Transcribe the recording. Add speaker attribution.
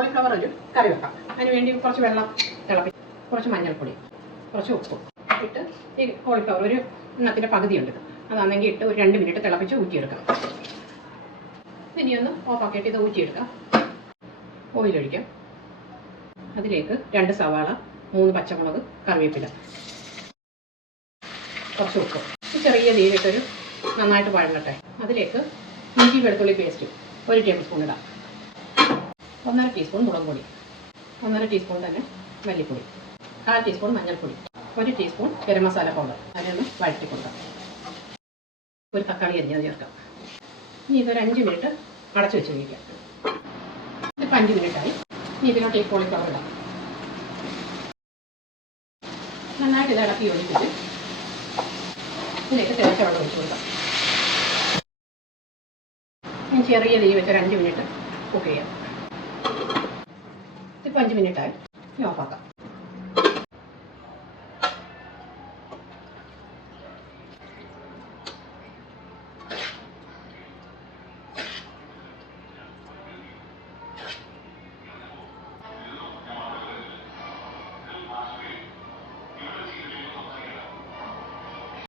Speaker 1: Cauliflower ഒരു കറി വെക്കാം. അതിന് വേണ്ടി കുറച്ച് വെള്ളം തിളപ്പി കുറച്ച് മഞ്ഞൾപ്പൊടി കുറച്ച് ഉപ്പ് ഇട്ട് ഈ കോളിഫ്ലവർ ഒരു എണ്ണത്തിന്റെ പകുതിയുണ്ട്. അതാണെങ്കിൽ ഇട്ട് ഒരു രണ്ട് മിനിറ്റ് തിളപ്പിച്ച് ഊറ്റിയെടുക്കാം ഇനിയൊന്ന് ഓഫാക്കിയിട്ട് ഇത് ഊറ്റിയെടുക്കാം. ഓയിലൊഴിക്കാം അതിലേക്ക് രണ്ട് സവാള മൂന്ന് പച്ചമുളക് കറിവേപ്പില കുറച്ച് ഉപ്പ്. ചെറിയ നീരിട്ടൊരു നന്നായിട്ട് വഴങ്ങട്ടെ. അതിലേക്ക് ഇഞ്ചി വെളുത്തുള്ളി പേസ്റ്റ് ഒരു ടേബിൾ സ്പൂൺ ഇടാം. ഒന്നര ടീസ്പൂൺ മുളക് പൊടി ഒന്നര ടീസ്പൂൺ തന്നെ മല്ലിപ്പൊടി കാൽ ടീസ്പൂൺ മഞ്ഞൾപ്പൊടി ഒരു ടീസ്പൂൺ ഗരം മസാല പൗഡർ അതിനൊന്ന് വഴറ്റി കൊടുക്കാം. ഒരു തക്കാളി അരിഞ്ഞത് ചേർക്കാം. ഇനി ഇതൊരു അഞ്ച് മിനിറ്റ് അടച്ചു വെച്ച് കഴിക്കാം ഇതിപ്പോൾ അഞ്ച് മിനിറ്റായി ഇനി ഇതിലോട്ട് ഈ കോളിഫ്ലവർ ഇടാം. നന്നായിട്ട് ഇത് ഇളക്കി ഒഴിച്ചിട്ട് ഇതിലേക്ക് തിളച്ച വെള്ളം ഒഴിച്ചു കൊടുക്കാം. ഇനി ചെറിയ തീ വെച്ച് ഒരു അഞ്ച് മിനിറ്റ് കുക്ക് ചെയ്യാം. ഇപ്പോൾ അഞ്ച് മിനിറ്റ് ആയി ഇനി ഓഫാക്കാം you